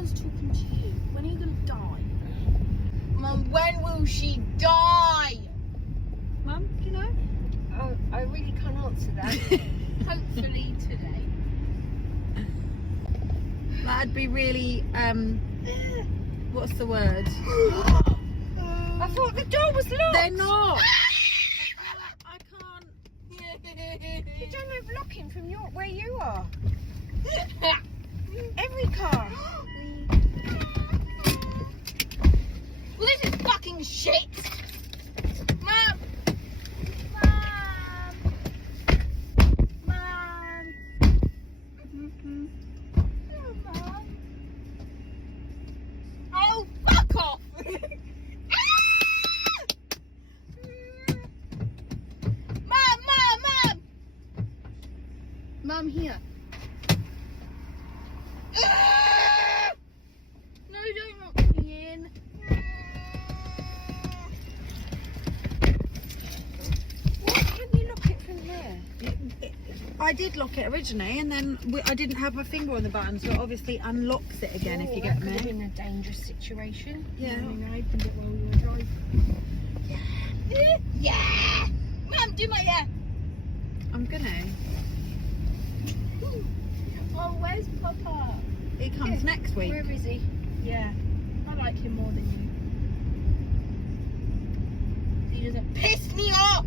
one's talking to you. When are you going to die? Mum, when will she die? Mum, do you know? Oh, I really can't answer that. Hopefully today. That'd be really, what's the word? I thought the door was locked. They're not. I can't. You don't have locking from where you are. Every car. Well, this is fucking shit. Mum. Mum. Oh, fuck off. Mum. Mum, here. No, don't lock me in. Why can't you lock it from there? I did lock it originally, and then I didn't have my finger on the button, so it obviously unlocks it again. If you get That could have me. been a dangerous situation. Yeah. I mean, I opened it while we were driving. Yeah. Mum, do my hair. I'm gonna. Oh, where's Papa? He comes next week. Where is he? Yeah, I like him more than you. He doesn't piss me off.